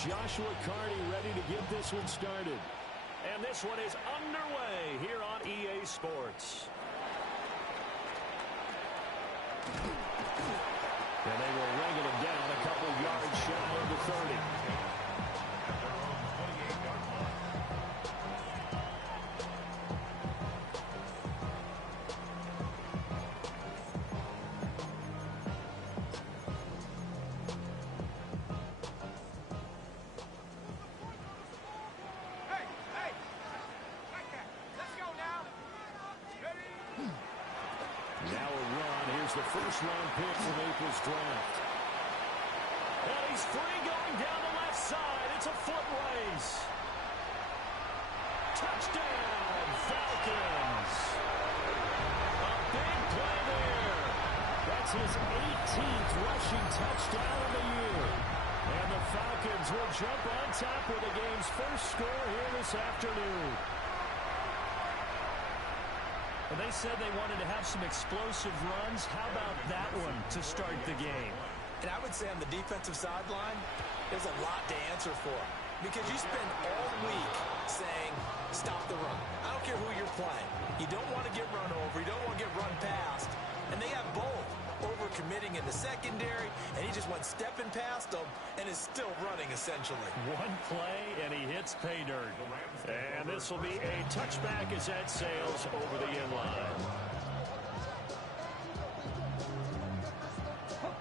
Joshua Carney ready to get this one started. And this one is underway here on EA Sports. And they will wrangle him down a couple yards shy of the 30. The first-round pick from April's draft. And he's free going down the left side. It's a foot race. Touchdown, Falcons. A big play there. That's his 18th rushing touchdown of the year. And the Falcons will jump on top with the game's first score here this afternoon. And they said they wanted to have some explosive runs. How about that one to start the game? And I would say on the defensive sideline, there's a lot to answer for. Because you spend all week saying, stop the run. I don't care who you're playing. You don't want to get run over. You don't want to get run past. And they have both. Over-committing in the secondary, and he just went stepping past them and is still running, essentially. One play, and he hits pay dirt. And this will be a touchback as that sails over the inline.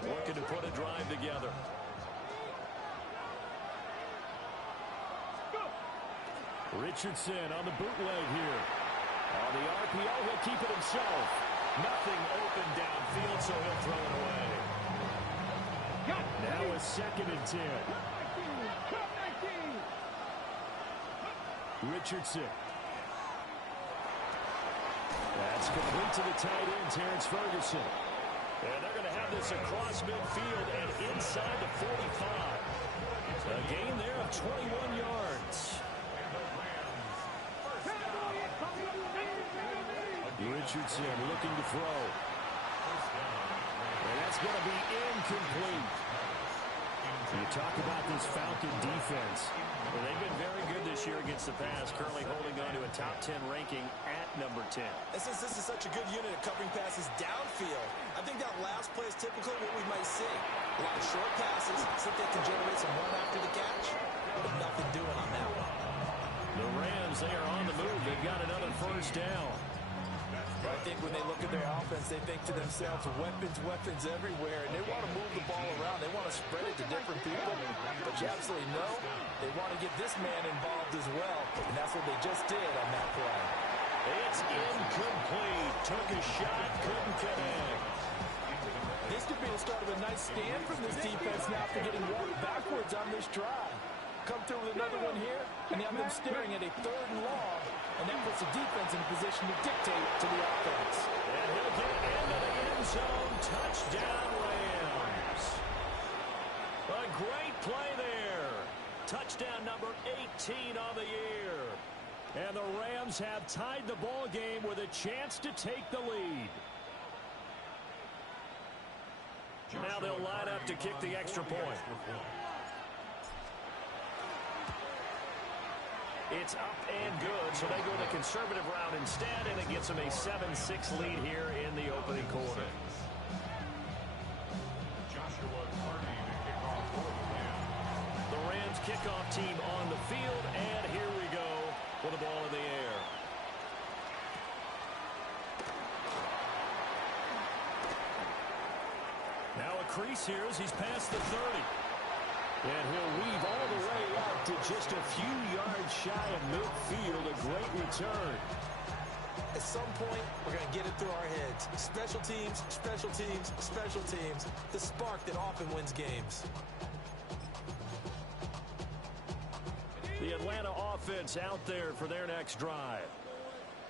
Looking to put a drive together. Richardson on the bootleg here. On the RPO, he'll keep it himself. Nothing open downfield, so he'll throw it away. Now a 2nd and 10. Richardson. That's complete to the tight end, Terrence Ferguson. And they're going to have this across midfield and inside the 45. A gain there of 21 yards. Richardson looking to throw. And that's going to be incomplete. You talk about this Falcon defense. Well, they've been very good this year against the pass, currently holding on to a top 10 ranking at number 10. And since this is such a good unit of covering passes downfield, I think that last play is typically what we might see. A lot of short passes, so they can generate some run after the catch, but nothing doing on that one. The Rams, they are on the move. They've got another first down. I think when they look at their offense, they think to themselves, weapons everywhere, and they want to move the ball around. They want to spread it to different people, but you absolutely know they want to get this man involved as well, and that's what they just did on that play. It's incomplete. Took a shot, couldn't connect. This could be the start of a nice stand from this defense now after getting walked backwards on this drive. Come through with another one here, and have them staring at a 3rd and long, and that puts the defense in a position to dictate to the offense. And he'll get into the end zone. Touchdown, Rams. A great play there. Touchdown number 18 on the year. And the Rams have tied the ball game with a chance to take the lead. Now they'll line up to kick the extra point. It's up and good, so they go the conservative route instead, and it gives them a 7-6 lead here in the opening quarter. The Rams kickoff team on the field, and here we go with the ball in the air. Now a crease here as he's past the 30. And he'll weave all the way out to just a few yards shy of midfield. A great return. At some point, we're going to get it through our heads. Special teams, special teams, special teams. The spark that often wins games. The Atlanta offense out there for their next drive.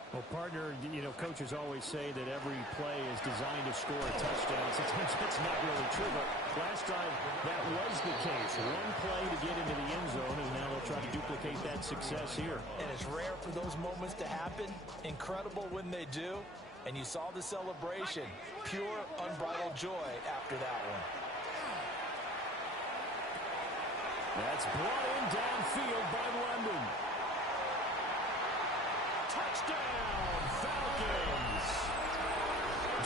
Well, partner, you know, coaches always say that every play is designed to score a touchdown. Sometimes that's not really true, but last drive, that was the case. One play to get into the end zone, and now they'll try to duplicate that success here. And it's rare for those moments to happen. Incredible when they do. And you saw the celebration. Pure, unbridled joy after that one. That's brought in downfield by London. Touchdown, Falcons!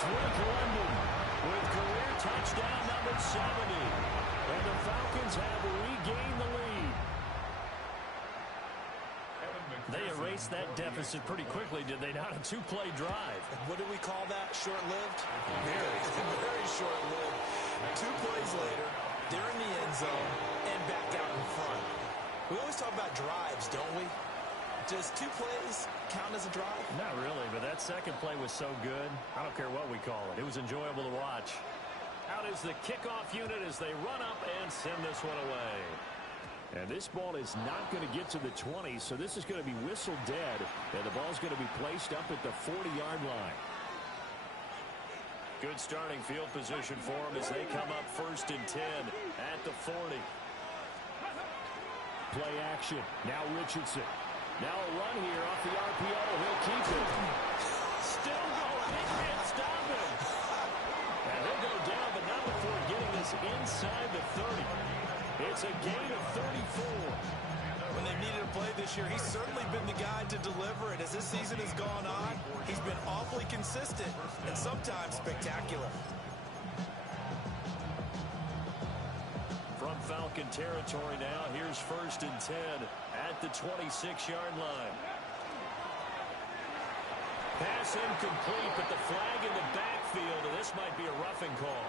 Drake London with career touchdown number 70. And the Falcons have regained the lead. They erased that deficit pretty quickly, did they not? A two-play drive. What do we call that? Short-lived? Very short-lived. 2 plays later, they're in the end zone and back out in front. We always talk about drives, don't we? Does 2 plays count as a drive? Not really, but that second play was so good. I don't care what we call it. It was enjoyable to watch. Out is the kickoff unit as they run up and send this one away. And this ball is not going to get to the 20, so this is going to be whistled dead. And the ball's going to be placed up at the 40-yard line. Good starting field position for them as they come up 1st and 10 at the 40. Play action. Now Richardson. Now a run here off the RPO. He'll keep it. Still going. They can't stop him. And he'll go down, but not before getting this inside the 30. It's a gain of 34. When they needed a play this year, he's certainly been the guy to deliver it. As this season has gone on, he's been awfully consistent and sometimes spectacular. From Falcon territory now, here's 1st and 10 at the 26-yard line. Pass incomplete, but the flag in the backfield, and this might be a roughing call.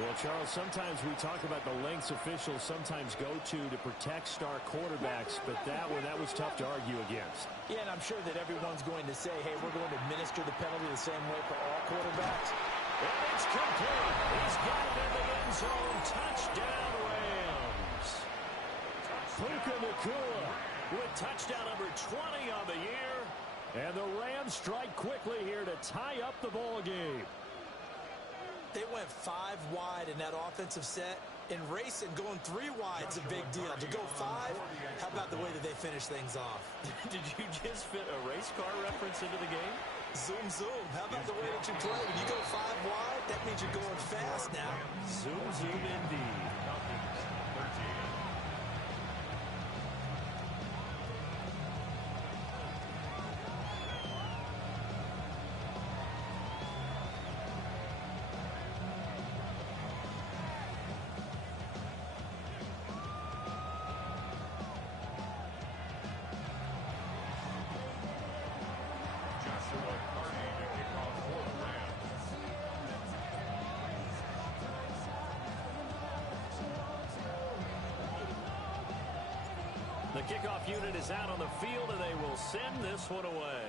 Well, Charles, sometimes we talk about the lengths officials sometimes go to protect star quarterbacks, but that was tough to argue against. Yeah, and I'm sure that everyone's going to say, hey, we're going to administer the penalty the same way for all quarterbacks. And it's complete. He's got it in the end zone. Touchdown, Rams. Puka Nacua with touchdown number 20 on the year. And the Rams strike quickly here to tie up the ball game. They went 5 wide in that offensive set. In racing, going 3 wide is a big deal. To go 5, how about the way that they finish things off? Did you just fit a race car reference into the game? Zoom, zoom. How about the way that you play? When you go 5 wide, that means you're going fast now. Zoom, zoom indeed. The kickoff unit is out on the field, and they will send this one away.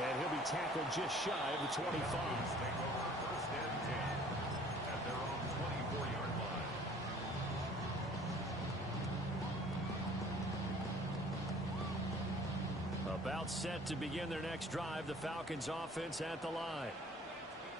And he'll be tackled just shy of the 25. About set to begin their next drive, the Falcons offense at the line.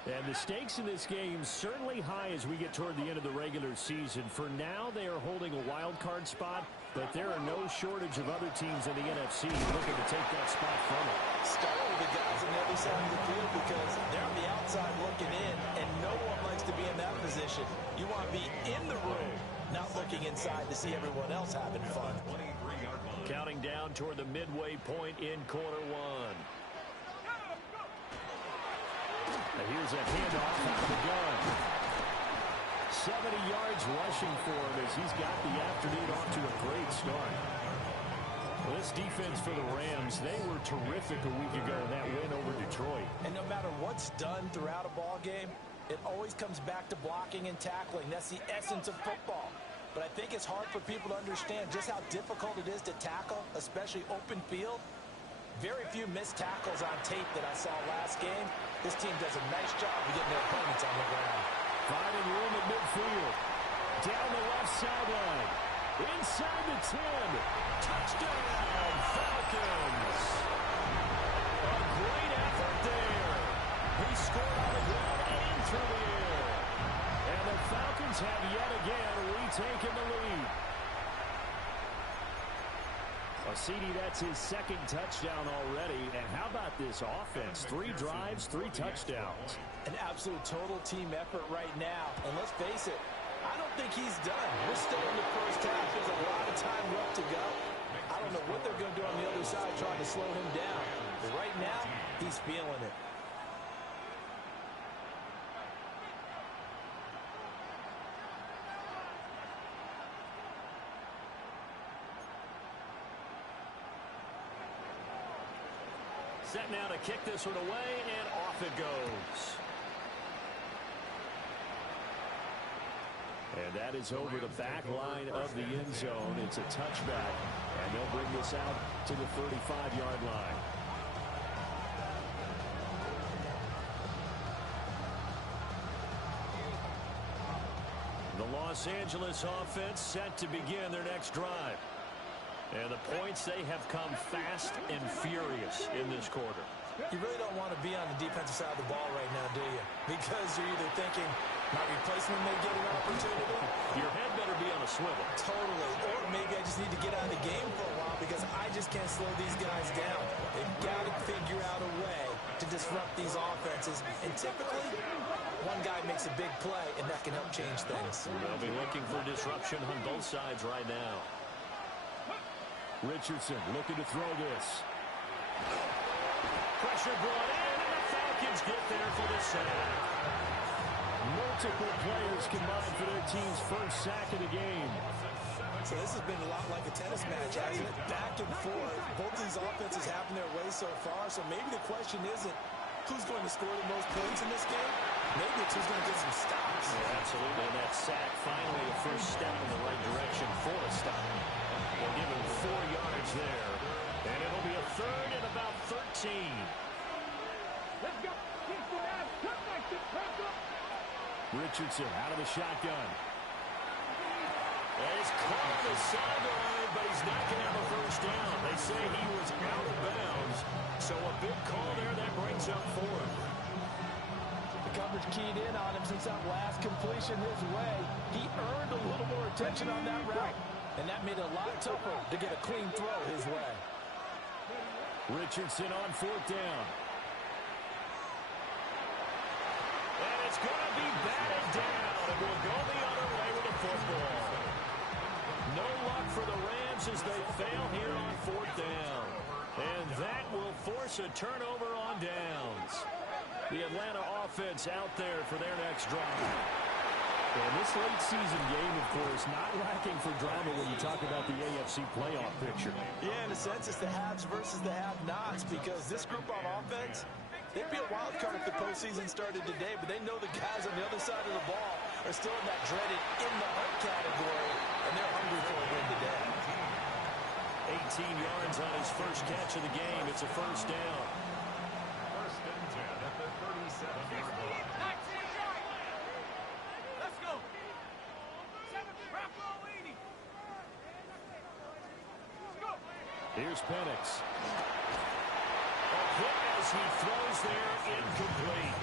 And the stakes in this game certainly high as we get toward the end of the regular season. For now, they are holding a wild card spot, but there are no shortage of other teams in the NFC looking to take that spot from them. Start with the guys on the other side of the field because they're on the outside looking in, and no one likes to be in that position. You want to be in the room, not looking inside to see everyone else having fun. Counting down toward the midway point in quarter 1. Here's a handoff out of the gun. 70 yards rushing for him as he's got the afternoon off to a great start. Well, this defense for the Rams, they were terrific a week ago in that win over Detroit. And no matter what's done throughout a ball game, it always comes back to blocking and tackling. That's the essence of football. But I think it's hard for people to understand just how difficult it is to tackle, especially open field. Very few missed tackles on tape that I saw last game. This team does a nice job of getting their opponents on the ground. Finding room at midfield. Down the left sideline. Inside the 10. Touchdown, Falcons. A great effort there. He scored on the ground and through the air. And the Falcons have yet again retaken the lead. Well, CD, that's his second touchdown already. And how about this offense? 3 drives, 3 touchdowns. An absolute total team effort right now. And let's face it, I don't think he's done. We're still in the first half. There's a lot of time left to go. I don't know what they're going to do on the other side trying to slow him down. But right now, he's feeling it. Set now to kick this one away, and off it goes. And that is over the back line of the end zone. It's a touchback, and they'll bring this out to the 35-yard line. The Los Angeles offense set to begin their next drive. And the points, they have come fast and furious in this quarter. You really don't want to be on the defensive side of the ball right now, do you? Because you're either thinking, my replacement may get an opportunity. Your head better be on a swivel. Totally. Or maybe I just need to get out of the game for a while because I just can't slow these guys down. They've got to figure out a way to disrupt these offenses. And typically, one guy makes a big play, and that can help change things. They'll be looking for disruption on both sides right now. Richardson looking to throw this. Pressure brought in, and the Falcons get there for the sack. Multiple players combined for their team's first sack of the game. So this has been a lot like a tennis match, hasn't it? Back and forth. Both these offenses having their way so far. So maybe the question isn't who's going to score the most points in this game. Maybe it's who's going to get some stops. Yeah, absolutely. And that sack finally a first step in the right direction for a stop. They'll give him 4 yards there. And it'll be a third and about 13. Let's go. Richardson out of the shotgun. He's caught on the sideline, but he's not going to have a first down. They say he was out of bounds. So a big call there that brings up 4. The coverage keyed in on him since that last completion his way. He earned a little more attention on that route. And that made it a lot tougher to get a clean throw his way. Richardson on 4th down. And it's going to be batted down. And we'll go the other way with the football. No luck for the Rams as they fail here on 4th down. And that will force a turnover on downs. The Atlanta offense out there for their next drive. And this late season game, of course, not lacking for drama when you talk about the AFC playoff picture. Yeah, in a sense, it's the haves versus the have-nots because this group on offense, they'd be a wild card if the postseason started today, but they know the guys on the other side of the ball are still in that dreaded in-the-hunt category, and they're hungry for a win today. 18 yards on his first catch of the game. It's a first down. First and 10 at the 37-yard line. Let's go. Here's Penix. A hit as he throws there, incomplete.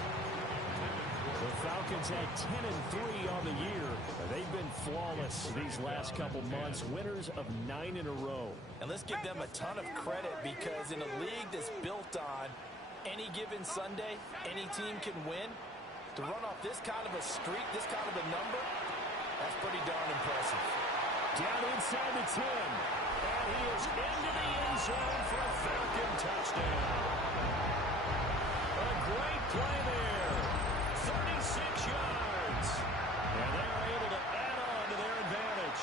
The Falcons had 10-3 on the year. They've been flawless these last couple months, winners of 9 in a row. And let's give them a ton of credit because in a league that's built on any given Sunday, any team can win. To run off this kind of a streak, this kind of a number, that's pretty darn impressive. Down inside the 10. And he is into the end zone for a Falcon touchdown. A great play there. 36 yards. And they're able to add on to their advantage.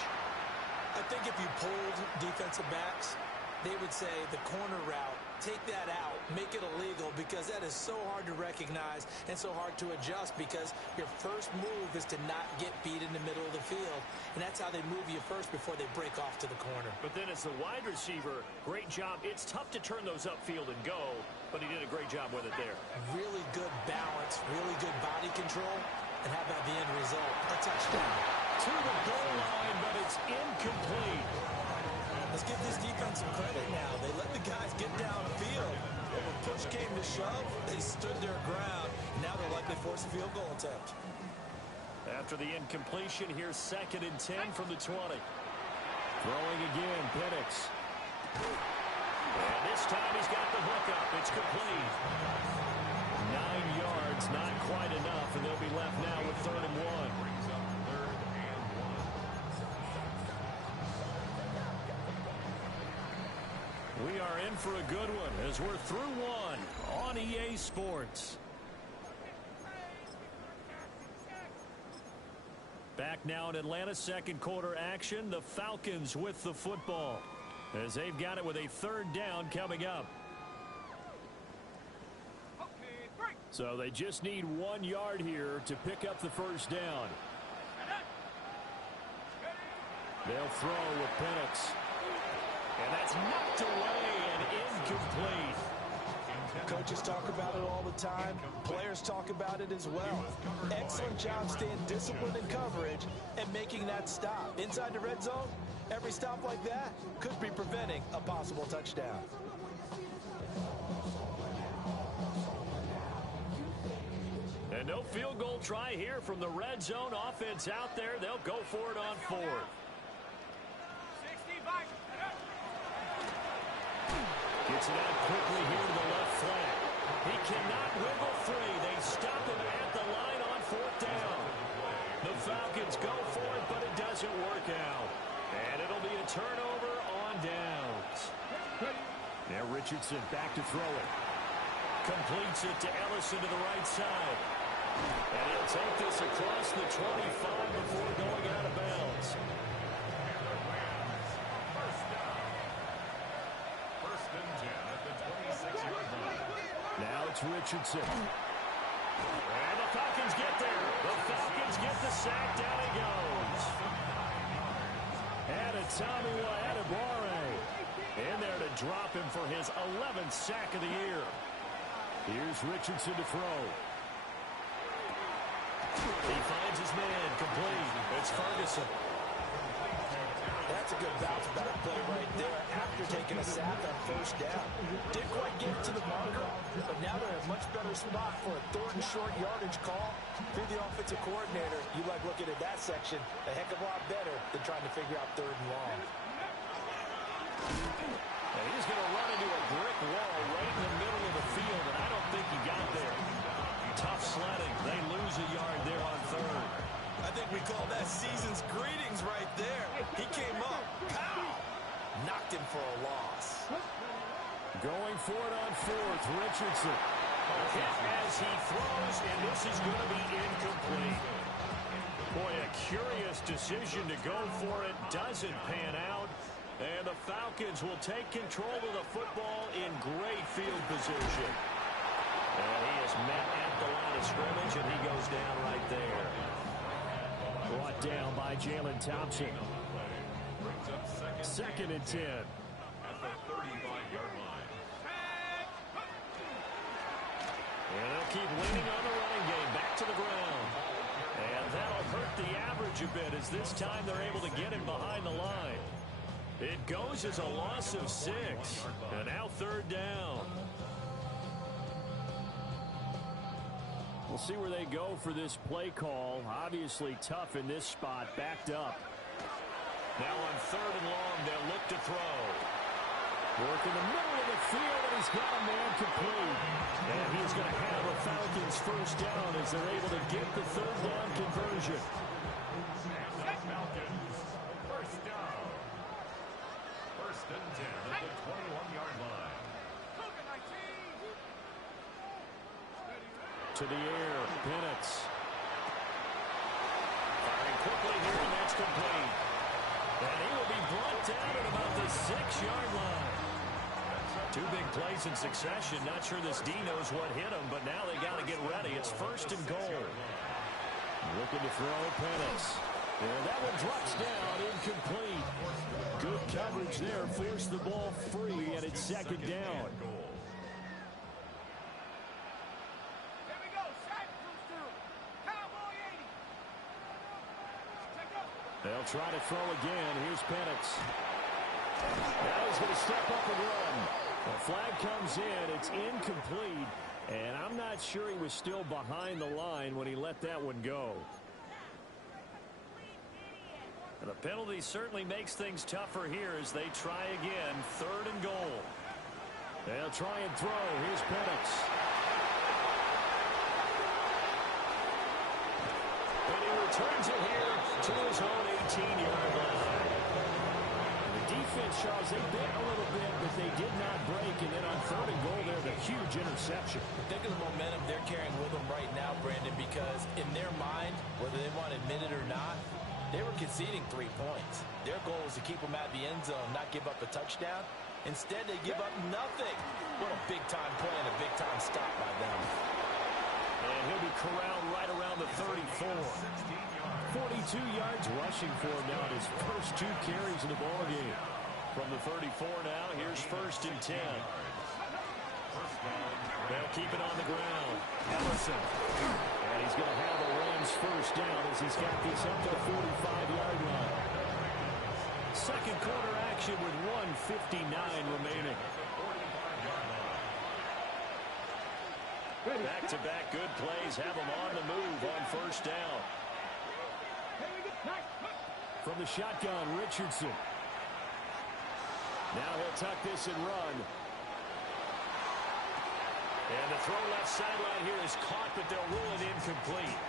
I think if you polled defensive backs, they would say the corner route, take that out, make it illegal because that is so hard to recognize and so hard to adjust because your first move is to not get beat in the middle of the field. And that's how they move you first before they break off to the corner. But then as the wide receiver, great job. It's tough to turn those upfield and go, but he did a great job with it there. Really good balance, really good body control. And how about the end result? A touchdown. To the goal line, but it's incomplete. Let's give this defense some credit now. They let the guys get downfield. When push came to shove, they stood their ground. Now they're likely to force a field goal attempt. After the incompletion, here's 2nd and 10 from the 20. Throwing again, Penix. And this time he's got the hook up. It's complete. 9 yards, not quite enough, and they'll be left now with 3rd and 1. We are in for a good one as we're through one on EA Sports. Back now in Atlanta, second quarter action. The Falcons with the football as they've got it with a 3rd down coming up. So they just need 1 yard here to pick up the 1st down. They'll throw with Penix. And that's knocked away and incomplete. Coaches talk about it all the time. Players talk about it as well. Excellent job staying disciplined in coverage and making that stop. Inside the red zone, every stop like that could be preventing a possible touchdown. And no field goal try here from the red zone. Offense out there. They'll go for it on 4th. Gets it out quickly here to the left flank. He cannot wiggle free. They stop him at the line on 4th down. The Falcons go for it, but it doesn't work out. And it'll be a turnover on downs. Now Richardson back to throw it. Completes it to Ellison to the right side. And he'll take this across the 25 before going out of bounds. Now it's Richardson. And the Falcons get there. The Falcons get the sack. Down he goes. And it's Tamu Adebawore in there to drop him for his 11th sack of the year. Here's Richardson to throw. He finds his man complete. It's Ferguson. That's a good bounce back play right there after taking a sack on 1st down. Didn't quite get to the marker, but now they're in a much better spot for a 3rd and short yardage call. If you're the offensive coordinator, you like looking at that section a heck of a lot better than trying to figure out 3rd and long. And he's going to run into a brick wall right in the middle of the field, and I don't think he got there. Tough sledding. They lose a yard there on 3rd. I think we call that season's greetings right there. He came up, pow, knocked him for a loss. Going for it on 4th, Richardson. Hit as he throws, and this is going to be incomplete. Boy, a curious decision to go for it. Doesn't pan out. And the Falcons will take control of the football in great field position. And he is met at the line of scrimmage, and he goes down right there. Brought down by Jalen Thompson. 2nd and 10. At the 35-yard line. And they'll keep leaning on the running game. Back to the ground. And that'll hurt the average a bit as this time they're able to get him behind the line. It goes as a loss of 6. And now 3rd down. We'll see where they go for this play call. Obviously tough in this spot, backed up. Now on 3rd and long, they'll look to throw. Work in the middle of the field, and he's got a man complete. And he's going to have a Falcons 1st down as they're able to get the 3rd down conversion. Falcons, 1st down. 1st and 10 at the 21-yard line. To the air, Penix. Firing quickly here, and that's complete. And he will be brought down at about the 6-yard line. 2 big plays in succession. Not sure this D knows what hit him, but now they got to get ready. It's 1st and goal. Looking to throw, Penix. And that one drops down, incomplete. Good coverage there, forced the ball free, and it's 2nd down. They'll try to throw again. Here's Penix. Now he's going to step up and run. The flag comes in. It's incomplete. And I'm not sure he was still behind the line when he let that one go. And the penalty certainly makes things tougher here as they try again. 3rd and goal. They'll try and throw. Here's Penix. And he returns it here to his own 18-yard line. The defense, Charles, they bit a little bit, but they did not break. And then on 3rd and goal, there's a huge interception. Think of the momentum they're carrying with them right now, Brandon, because in their mind, whether they want to admit it or not, they were conceding 3 points. Their goal was to keep them at the end zone, not give up a touchdown. Instead, they give up nothing. What a big-time play and a big-time stop by them. And he'll be corralled right around the 34. 42 yards rushing for him now in his first 2 carries in the ballgame. From the 34 now, here's 1st and 10. They'll keep it on the ground. Ellison. And he's going to have a Rams first down as he's got this up to the 45-yard line. Second quarter action with 1:59 remaining. Back-to-back good plays have them on the move on 1st down. From the shotgun, Richardson. Now he'll tuck this and run. And the throw left sideline here is caught, but they'll rule it incomplete.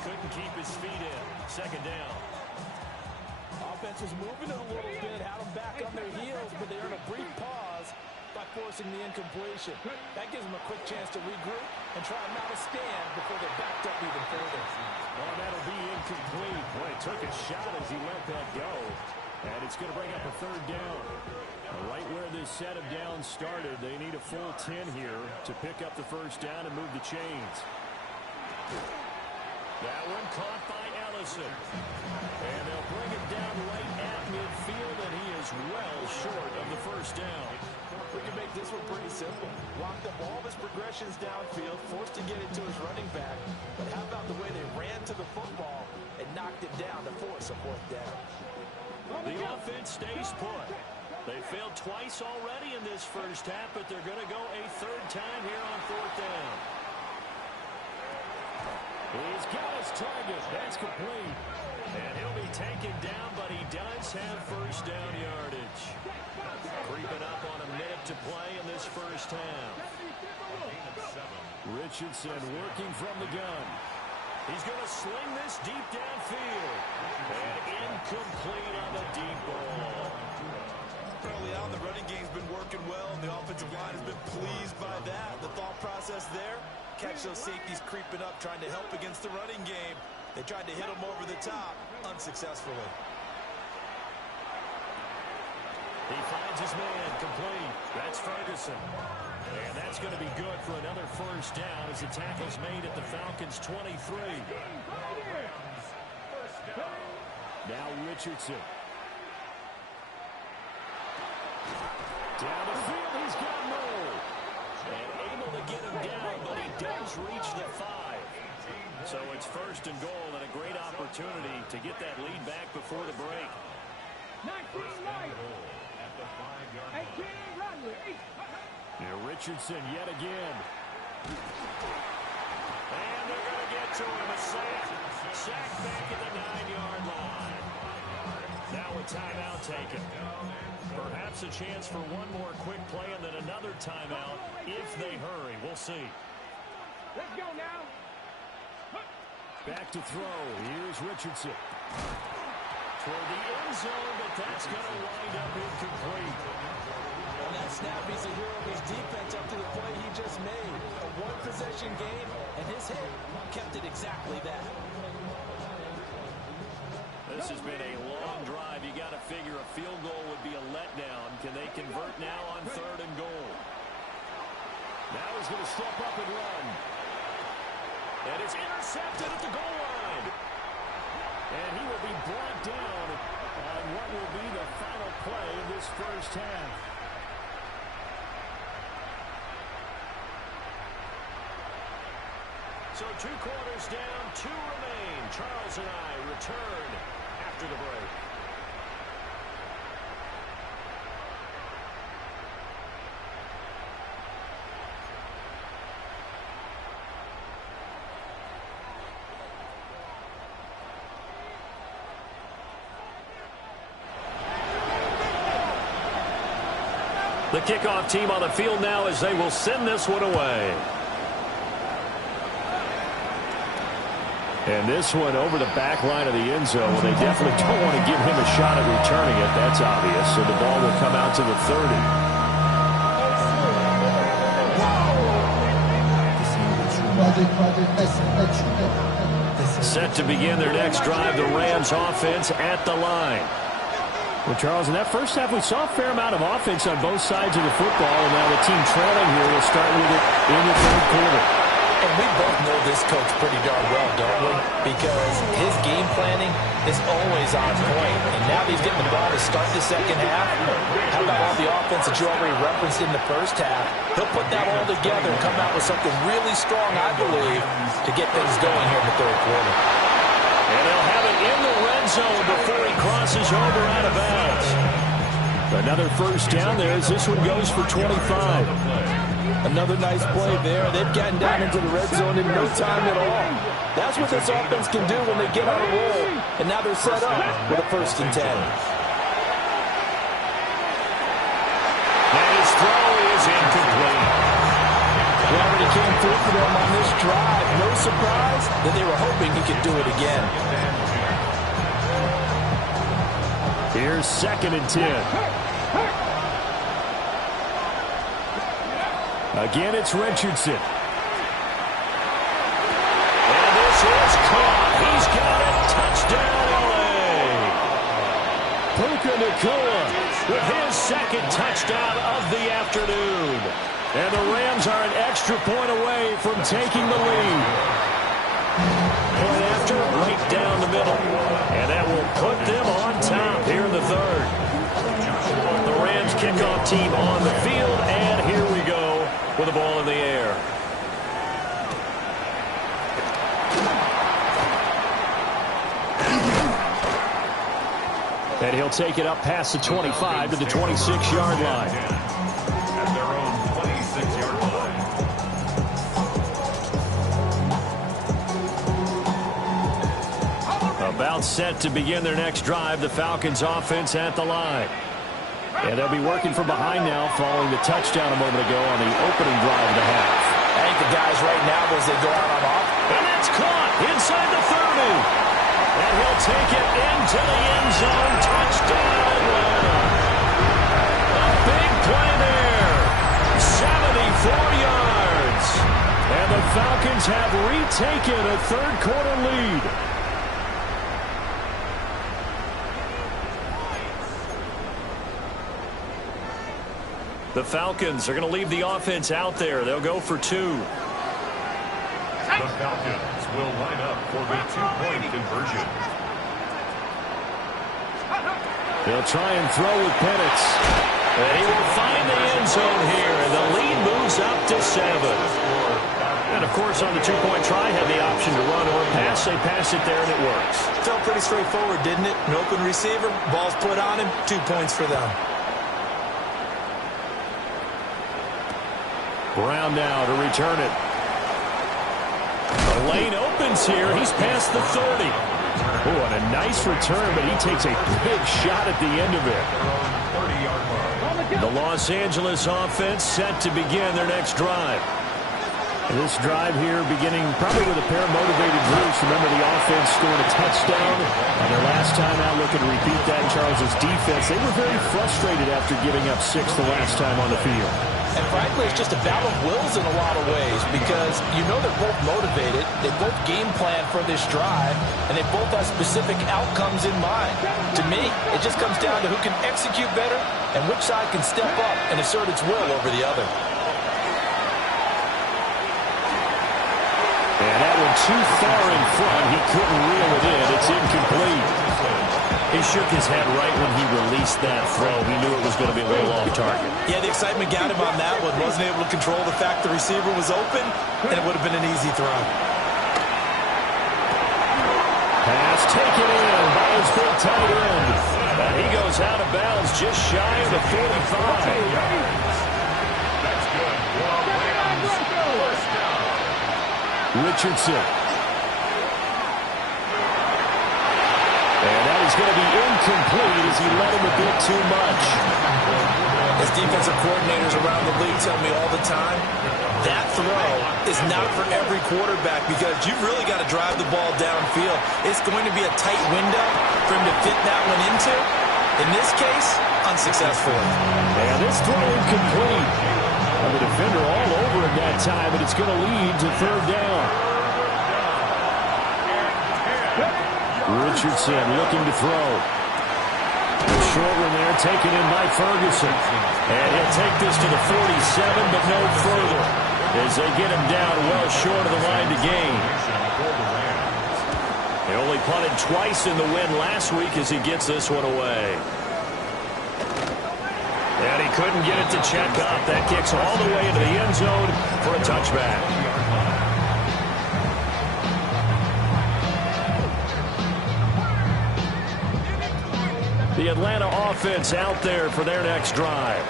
Couldn't keep his feet in. 2nd down. Offense was moving it a little bit, had them back on their heels, but they earned a brief pause by forcing the incompletion. That gives them a quick chance to regroup and try and mount a stand before they're backed up even further. Oh, that'll be incomplete. Boy, he took a shot as he let that go. And it's going to bring up a 3rd down. Right where this set of downs started, they need a full 10 here to pick up the 1st down and move the chains. That one caught by Ellison. And they'll bring it down right at midfield, and he is well short of the 1st down. We can make this one pretty simple. Locked up all of his progressions downfield, forced to get it to his running back. But how about the way they ran to the football and knocked it down to force a 4th down? The offense stays put. They failed twice already in this first half, but they're going to go a 3rd time here on 4th down. He's got his target. That's complete. And he'll be taken down, but he does have 1st down yardage. Creeping up on a minute to play in this first half. Richardson working from the gun. He's going to sling this deep downfield. And incomplete on the deep ball. Early on, the running game's been working well, and the offensive line has been pleased by that. The thought process there, catch those safeties creeping up, trying to help against the running game. They tried to hit them over the top, unsuccessfully. He finds his man, complete. That's Ferguson. And that's going to be good for another 1st down as the tackle's made at the Falcons' 23. Now Richardson. Down the field, he's got more. And able to get him down, but he does reach the 5. So it's 1st and goal and a great opportunity to get that lead back before the break. 19 at the 5-yard line. Now Richardson yet again. And they're going to get to him. A sack. Sack back at the 9-yard line. Now a timeout taken. Perhaps a chance for one more quick play and then another timeout if they hurry. We'll see. Let's go now. Back to throw. Here's Richardson. Toward the end zone, but that's going to wind up incomplete. On that snap, he's a hero of his defense up to the play he just made. A one-possession game, and his hit kept it exactly that. This has been a long drive. You got to figure a field goal would be a letdown. Can they convert now on 3rd and goal? Now he's going to step up and run. And it's intercepted at the goal line. And he will be brought down on what will be the final play of this first half. So 2 quarters down, 2 remain. Charles and I return after the break. The kickoff team on the field now as they will send this one away. And this one over the back line of the end zone. Well, they definitely don't want to give him a shot at returning it. That's obvious. So the ball will come out to the 30. Set to begin their next drive, the Rams offense at the line. Well, Charles, in that first half, we saw a fair amount of offense on both sides of the football, and now the team trailing here will start with it in the third quarter. And we both know this coach pretty darn well, don't we? Because his game planning is always on point. And now he's getting the ball to start the second half. How about all the offense that you already referenced in the first half? He'll put that all together and come out with something really strong, I believe, to get things going here in the third quarter. And they'll have it in the red zone before he crosses over out of bounds. Another first down there as this one goes for 25. Another nice play there. They've gotten down into the red zone in no time at all. That's what this offense can do when they get on a roll. And now they're set up with a 1st and 10. And his throw is incomplete. He already came through for them on this drive. No surprise that they were hoping he could do it again. Here's 2nd and 10. Again, it's Richardson. And this is caught. He's got it. Touchdown, L.A. Puka Nacua with his 2nd touchdown of the afternoon. And the Rams are an extra point away from taking the lead. Point after, right down the middle. And that will put them on top here in the third. The Rams kickoff team on the field, and here we go with the ball in the air. And he'll take it up past the 25 to the 26-yard line. At their own 26-yard line. About set to begin their next drive, the Falcons offense at the line. And they'll be working from behind now following the touchdown a moment ago on the opening drive of the half. I think the guys right now as they go out on off. And it's caught inside the 30. And he'll take it into the end zone. Touchdown, Atlanta. A big play there. 74 yards. And the Falcons have retaken a third quarter lead. The Falcons are going to leave the offense out there. They'll go for 2. The Falcons will line up for the 2-point conversion. They'll try and throw with Penix. And he will find the end zone here. And the lead moves up to 7. And, of course, on the 2-point try, had the option to run or pass. They pass it there, and it works. Felt pretty straightforward, didn't it? An open receiver, ball's put on him, 2 points for them. Brown now to return it. The lane opens here. He's past the 30. Oh, and a nice return, but he takes a big shot at the end of it. The Los Angeles offense set to begin their next drive. This drive here beginning probably with a pair of motivated groups. Remember, the offense scored a touchdown, and their last time out looking to repeat that in Charles' defense. They were very frustrated after giving up 6 the last time on the field. And frankly, it's just a battle of wills in a lot of ways because you know they're both motivated, they both game plan for this drive, and they both have specific outcomes in mind. To me, it just comes down to who can execute better and which side can step up and assert its will over the other. And that one too far in front. He couldn't reel it in. It's incomplete. He shook his head right when he released that throw. He knew it was going to be a little off target. Yeah, the excitement got him on that one. Wasn't able to control the fact the receiver was open, and it would have been an easy throw. Pass taken in by his big tight end. And he goes out of bounds just shy of the 45. That's good. First down. Richardson. And that is going to be incomplete as he let him a bit too much. As defensive coordinators around the league tell me all the time, that throw is not for every quarterback because you've really got to drive the ball downfield. It's going to be a tight window for him to fit that one into. In this case, unsuccessful. And this throw incomplete. The defender all over it that time, but it's going to lead to third down. Richardson looking to throw. The short one there taken in by Ferguson. And he'll take this to the 47, but no further, as they get him down well short of the line to gain. He only punted twice in the win last week as he gets this one away. And he couldn't get it to check up. That kicks all the way into the end zone for a touchback. The Atlanta offense out there for their next drive.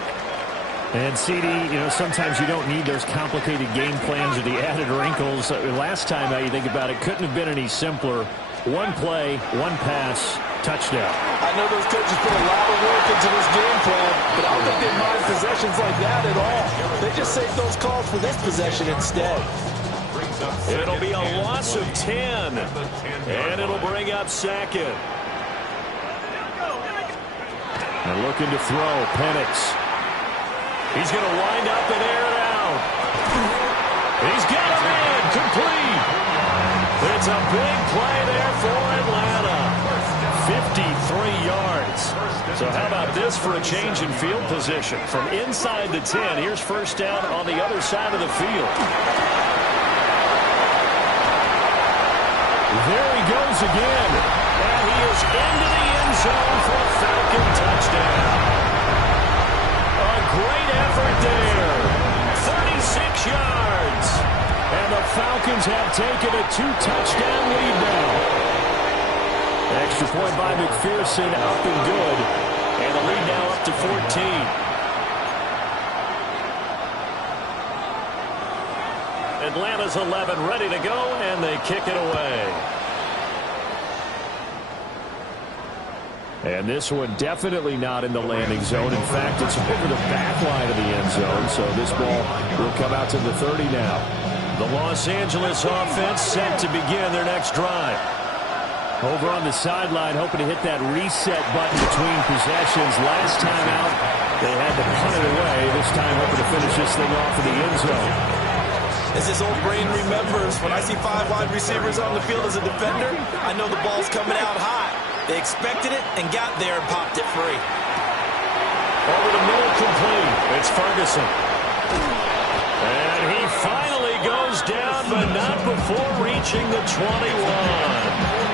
And CD, sometimes you don't need those complicated game plans or the added wrinkles. Last time, now you think about it, couldn't have been any simpler. One play, one pass, touchdown. I know those coaches put a lot of work into this game plan, but I don't think they mind possessions like that at all. They just save those calls for this possession instead. It'll be a loss of 10, and it'll bring up second. And looking to throw, Penix. He's going to wind up and air it out. He's got him in, complete. It's a big play there for Atlanta. 53 yards. So how about this for a change in field position? From inside the 10, here's first down on the other side of the field. There he goes again. And he is into the end zone for a Falcon touchdown. A great effort there. 36 yards. And the Falcons have taken a 2-touchdown lead now. Extra point by McPherson, up and good. And the lead now up to 14. Atlanta's 11 ready to go, and they kick it away. And this one definitely not in the landing zone. In fact, it's over the back line of the end zone, so this ball will come out to the 30 now. The Los Angeles offense set to begin their next drive. Over on the sideline, hoping to hit that reset button between possessions. Last time out, they had to punt it away. This time, hoping to finish this thing off in the end zone. As this old brain remembers, when I see 5 wide receivers on the field as a defender, I know the ball's coming out hot. They expected it and got there and popped it free. Over the middle, complete. It's Ferguson. And he finally goes down, but not before reaching the 21.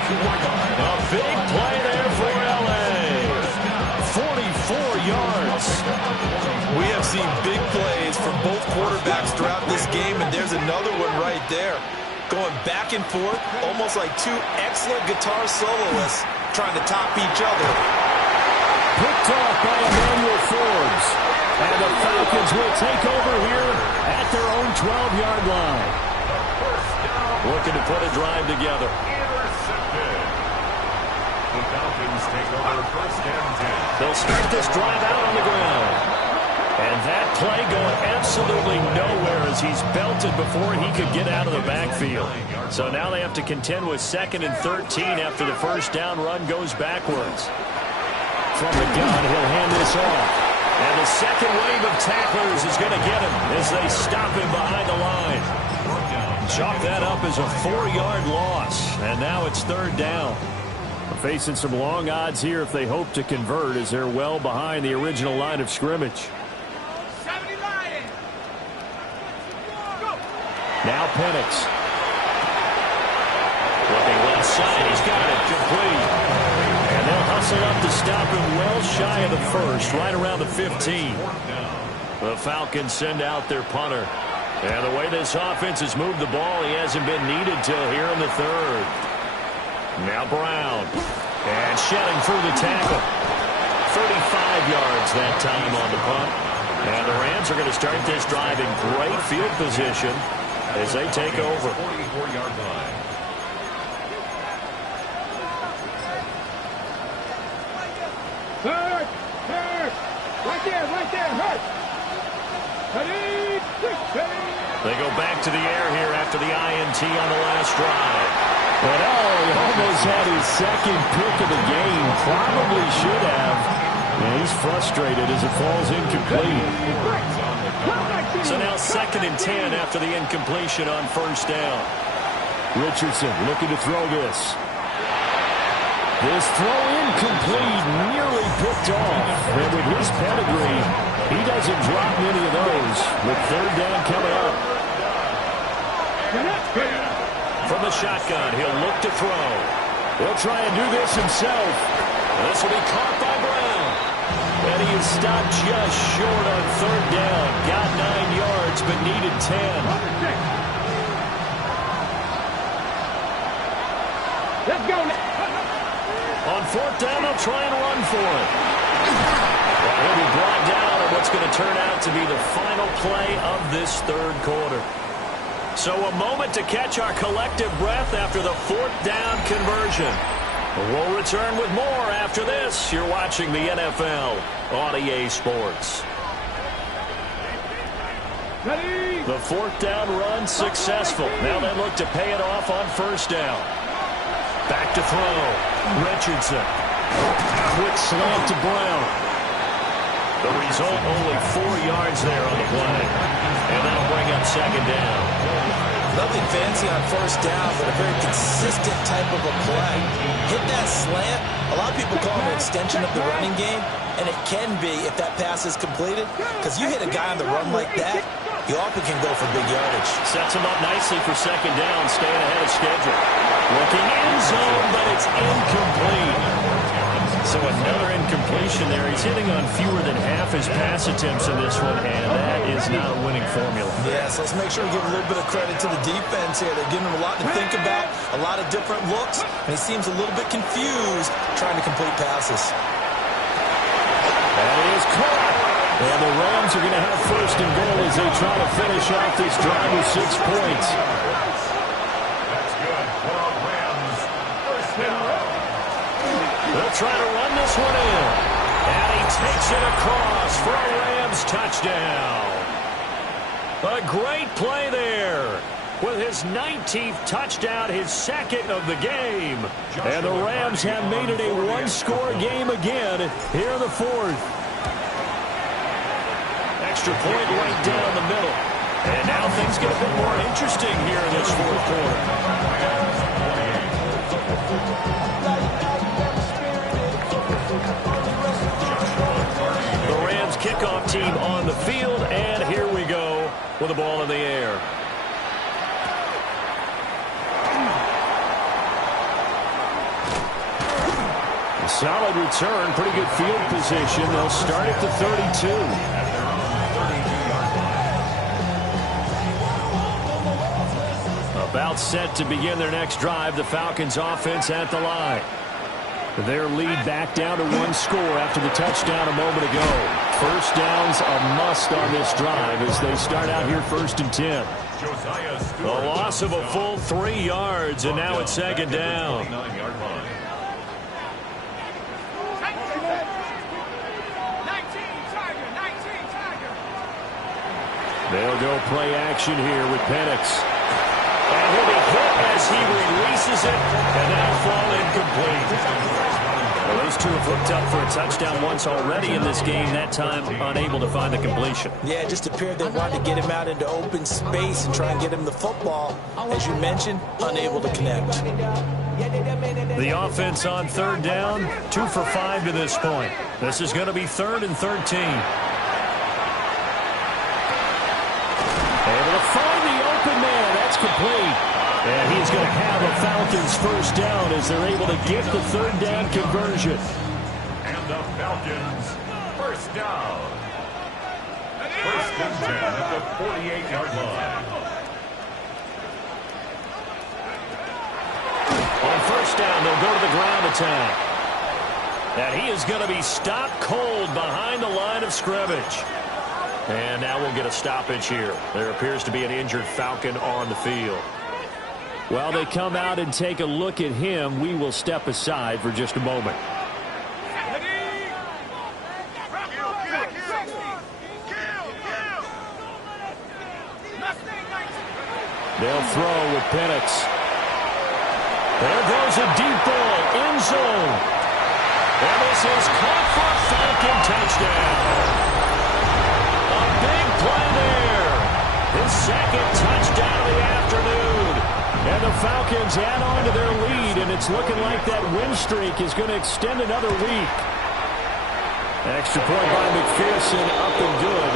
A big play there for L.A. 44 yards. We have seen big plays from both quarterbacks throughout this game, and there's another one right there. Going back and forth, almost like two excellent guitar soloists trying to top each other. Picked off by Emmanuel Forbes. And the Falcons will take over here at their own 12-yard line. Looking to put a drive together. The Falcons take over first and 10. They'll start this drive out on the ground. And that play going absolutely nowhere as he's belted before he could get out of the backfield. So now they have to contend with 2nd and 13 after the first down run goes backwards. From the gun, he'll hand this off. And the second wave of tacklers is going to get him as they stop him behind the line. Chalk that up as a 4-yard loss. And now it's third down. They're facing some long odds here if they hope to convert as they're well behind the original line of scrimmage. Now Penix. Looking left side, he's got it, complete. And they'll hustle up to stop him well shy of the first, right around the 15. The Falcons send out their punter. And the way this offense has moved the ball, he hasn't been needed till here in the third. Now Brown. And shedding through the tackle. 35 yards that time on the punt. And the Rams are going to start this drive in great field position as they take over. 44-yard line. Right there, hurt. Ready, They go back to the air here after the INT on the last drive. But he almost had his second pick of the game. Probably should have. And he's frustrated as it falls incomplete. So now 2nd and 10 after the incompletion on first down. Richardson looking to throw this. This throw incomplete, nearly picked off. And with his pedigree, he doesn't drop many of those with 3rd down coming up. From the shotgun, he'll look to throw. He'll try and do this himself. This will be caught by Brown. And he is stopped just short on 3rd down. Got 9 yards, but needed 10. Let's go now. On 4th down, they'll try and run for it. He'll be brought down on what's going to turn out to be the final play of this 3rd quarter. So a moment to catch our collective breath after the 4th down conversion. We'll return with more after this. You're watching the NFL on EA Sports. Ready. The 4th down run successful. Now they look to pay it off on 1st down. Back to throw. Richardson. Quick slant to Brown. The result, only 4 yards there on the play. And that'll bring up 2nd down. Nothing fancy on 1st down, but a very consistent type of a play. Hit that slant. A lot of people call it an extension of the running game, and it can be if that pass is completed, because you hit a guy on the run like that, you often can go for big yardage. Sets him up nicely for 2nd down, staying ahead of schedule. Looking in zone, but it's incomplete. So another incompletion there. He's hitting on fewer than half his pass attempts in this one, and that is not a winning formula. Yeah, so let's make sure we give a little bit of credit to the defense here. They're giving him a lot to think about, a lot of different looks, and he seems a little bit confused trying to complete passes. That is caught. And the Rams are going to have 1st and goal as they try to finish off this drive with 6 points. That's good for the Rams. 1st down. They'll try to run this one in. And he takes it across for a Rams touchdown. A great play there. With his 19th touchdown, his 2nd of the game. And the Rams have made it a one-score game again here in the 4th. Extra point right down the middle. And now things get a bit more interesting here in this 4th quarter. The Rams kickoff team on the field, and here we go with the ball in the air. A solid return, pretty good field position. They'll start at the 32. About set to begin their next drive, the Falcons offense at the line. Their lead back down to 1 score after the touchdown a moment ago. 1st down's a must on this drive as they start out here 1st and 10. A loss of a full 3 yards, and now it's 2nd down. They'll go play action here with Penix. And he'll be hit as he releases it, and that'll fall incomplete. Well, those two have hooked up for a touchdown once already in this game, that time unable to find the completion. Yeah, it just appeared they wanted to get him out into open space and try and get him the football. As you mentioned, unable to connect. The offense on 3rd down, 2 for 5 to this point. This is going to be 3rd and 13. Able to find the open man. That's complete. And he's going to have a Falcons 1st down as they're able to get the 3rd down conversion. And the Falcons 1st down. 1st and 10 at the 48-yard line. On 1st down, they'll go to the ground attack. And he is going to be stopped cold behind the line of scrimmage. And now we'll get a stoppage here. There appears to be an injured Falcon on the field. While they come out and take a look at him, we will step aside for just a moment. They'll throw with Penix. There goes a deep ball, end zone. And this is caught for a Falcon touchdown. A big play there. His second touchdown of the afternoon. And the Falcons add on to their lead, and it's looking like that win streak is going to extend another week. Extra point by McPherson, up and good.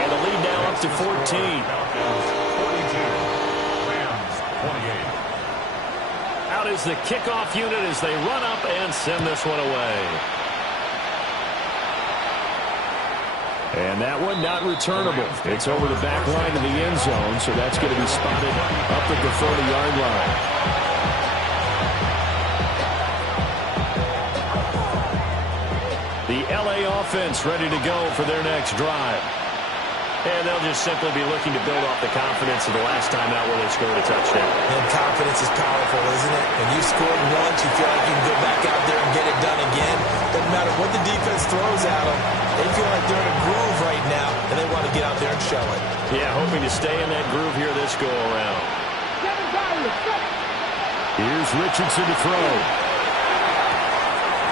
And the lead now up to 14. Falcons 42, Rams 28. Out is the kickoff unit as they run up and send this one away. And that one not returnable. It's over the back line of the end zone, so that's going to be spotted up at the 40-yard line. The LA offense ready to go for their next drive. And they'll just simply be looking to build off the confidence of the last time out where they scored a touchdown. And confidence is powerful, isn't it? When you've scored once, you feel like you can go back out there and get it done again. Doesn't matter what the defense throws at them. They feel like they're in a groove right now, and they want to get out there and show it. Yeah, hoping to stay in that groove here this go-around. Here's Richardson to throw.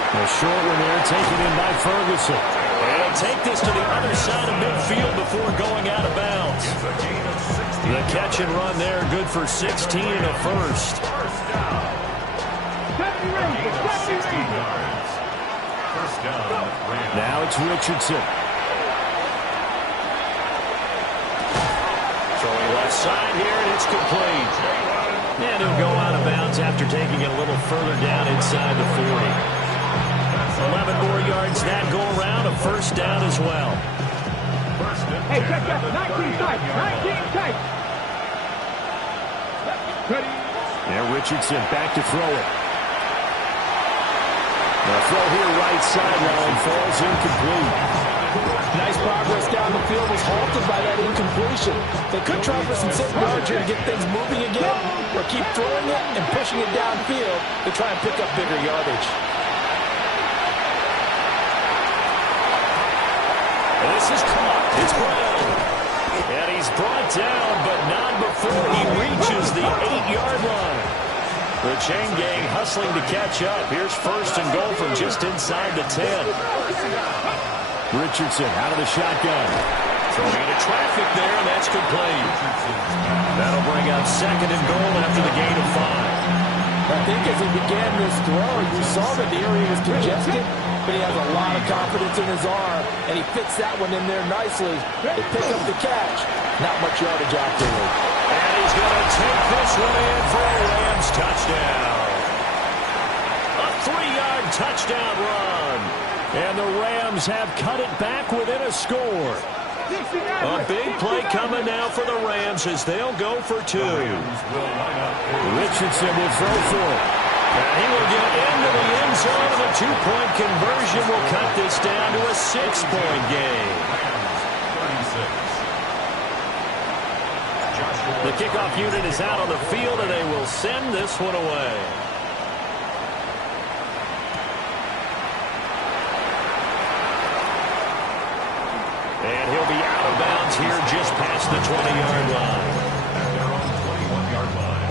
A short one there, taken in by Ferguson. And he'll take this to the other side of midfield before going out of bounds. The catch and run there, good for 16 and a first. First down. Gain of 16 yards. First down, Rams. Now it's Richardson. Throwing left side here, and it's complete. And he'll go out of bounds after taking it a little further down inside the 40. 11 more yards that go around, a first down as well. Hey, check that. 19 tight. 19 tight. Ready. And Richardson back to throw it. The throw here right sideline falls incomplete. Nice progress down the field was halted by that incompletion. They could try for some safe yards here to get things moving again, or keep throwing it and pushing it downfield to try and pick up bigger yardage. This is caught. It's Brown. And he's brought down, but not before he reaches the 8-yard line. The chain gang hustling to catch up. Here's first and goal from just inside the 10. Richardson out of the shotgun. Throwing into traffic there, and that's complete. That'll bring up second and goal after the gain of 5. I think as he began this throw, you saw that the area was congested, but he has a lot of confidence in his arm, and he fits that one in there nicely. They pick up the catch. Not much yardage afterward. And he's going to take this one in for a Rams touchdown. A 3-yard touchdown run. And the Rams have cut it back within a score. A big play coming now for the Rams as they'll go for 2. Richardson will throw for it. And he will get into the end zone, and a 2-point conversion will cut this down to a 6-point game. The kickoff unit is out on the field, and they will send this one away. And he'll be out of bounds here just past the 20-yard line. At their own 21-yard line.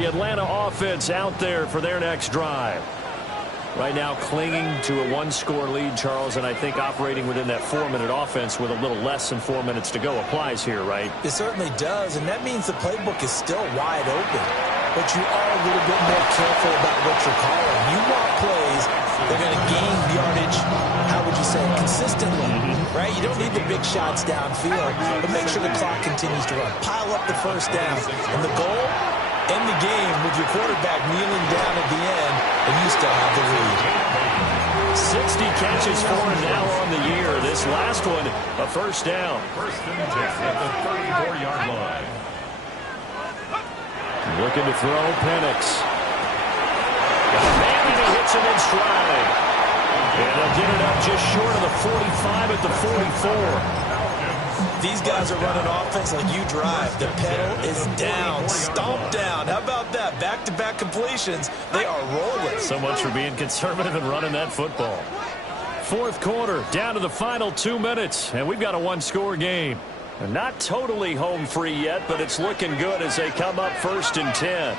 The Atlanta offense out there for their next drive. Right now clinging to a 1-score lead, Charles, and I think operating within that 4-minute offense with a little less than 4 minutes to go applies here, right? It certainly does, and that means the playbook is still wide open. But you are a little bit more careful about what you're calling. You want plays that are going to gain yardage, how would you say, consistently, right? You don't need the big shots downfield, but make sure the clock continues to run. Pile up the first down. And the goal, end the game with your quarterback kneeling down at the end, and you still have the lead. 60 catches for him now on the year. This last one, a first down. First and 10 at the 34-yard line. Looking to throw, Penix. Got a man, and he hits him in stride. And they'll get it up just short of the 45 at the 44. These guys are running offense like you drive. The pedal is down, stomp down. How about that? Back-to-back completions. They are rolling. So much for being conservative and running that football. fourth quarter, down to the final 2 minutes, and we've got a one-score game. They're not totally home free yet, but it's looking good as they come up 1st and 10.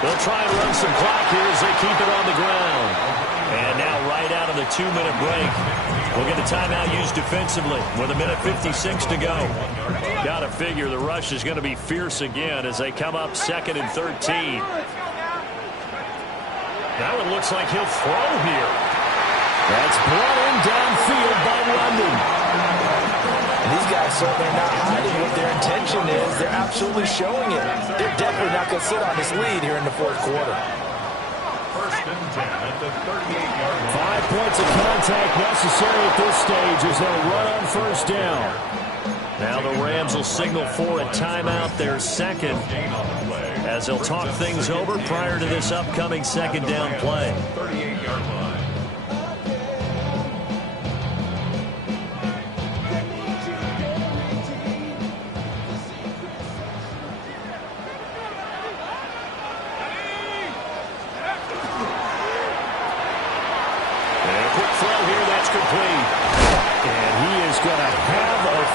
They'll try and run some clock here as they keep it on the ground. And now right out of the 2-minute break, we'll get a timeout used defensively with 1:56 to go. Got to figure the rush is going to be fierce again as they come up 2nd and 13. Now it looks like he'll throw here. That's brought in downfield by London. These guys certainly are not hiding what their intention is. They're absolutely showing it. They're definitely not going to sit on this lead here in the fourth quarter. 1st and 10 at the 38-yard line. 5 points of contact necessary at this stage as they'll run on 1st down. Now the Rams will signal for a timeout, their second, as they'll talk things over prior to this upcoming 2nd down play. 38-yard line.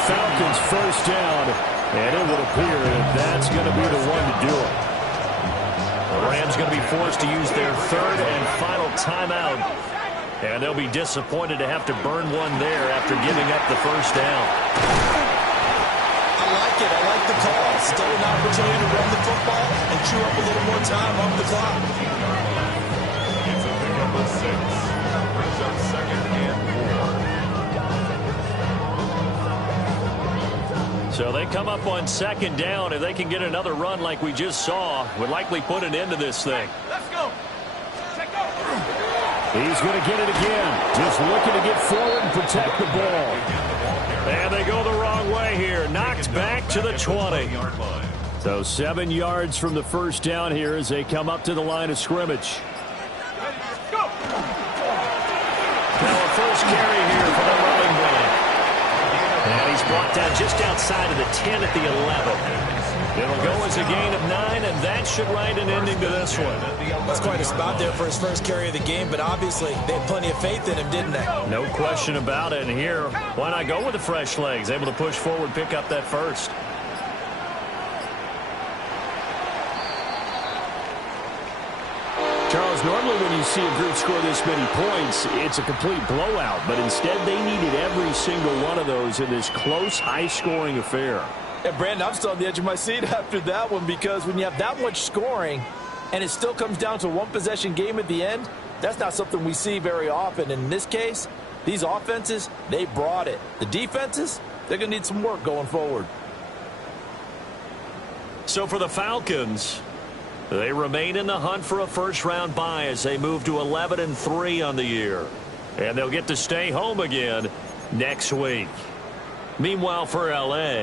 Falcons 1st down, and it would appear that that's going to be the one to do it. The Rams going to be forced to use their 3rd and final timeout, and they'll be disappointed to have to burn one there after giving up the 1st down. I like it. I like the call. Still an opportunity to run the football and chew up a little more time off the clock. It's a pickup of 6. Brings up 2nd and 4. So they come up on 2nd down. If they can get another run like we just saw, would likely put an end to this thing. Let's go. He's going to get it again. Just looking to get forward and protect the ball. And they go the wrong way here. Knocked back to the 20. So 7 yards from the 1st down here as they come up to the line of scrimmage. Go. Now a first carry here for the running back. And he's brought down just outside of the 10 at the 11. It'll go as a gain of 9, and that should write an ending to this one. That's quite a spot there for his first carry of the game, but obviously they had plenty of faith in him, didn't they? No question about it. And here, why not go with the fresh legs? Able to push forward, pick up that first. Charles, normally when you see a group score this many points, it's a complete blowout. But instead, they needed every single one of those in this close, high-scoring affair. And Brandon, I'm still on the edge of my seat after that one, because when you have that much scoring and it still comes down to a one-possession game at the end, that's not something we see very often. And in this case, these offenses, they brought it. The defenses, they're going to need some work going forward. So for the Falcons, they remain in the hunt for a first-round bye as they move to 11-3 on the year. And they'll get to stay home again next week. Meanwhile, for L.A.,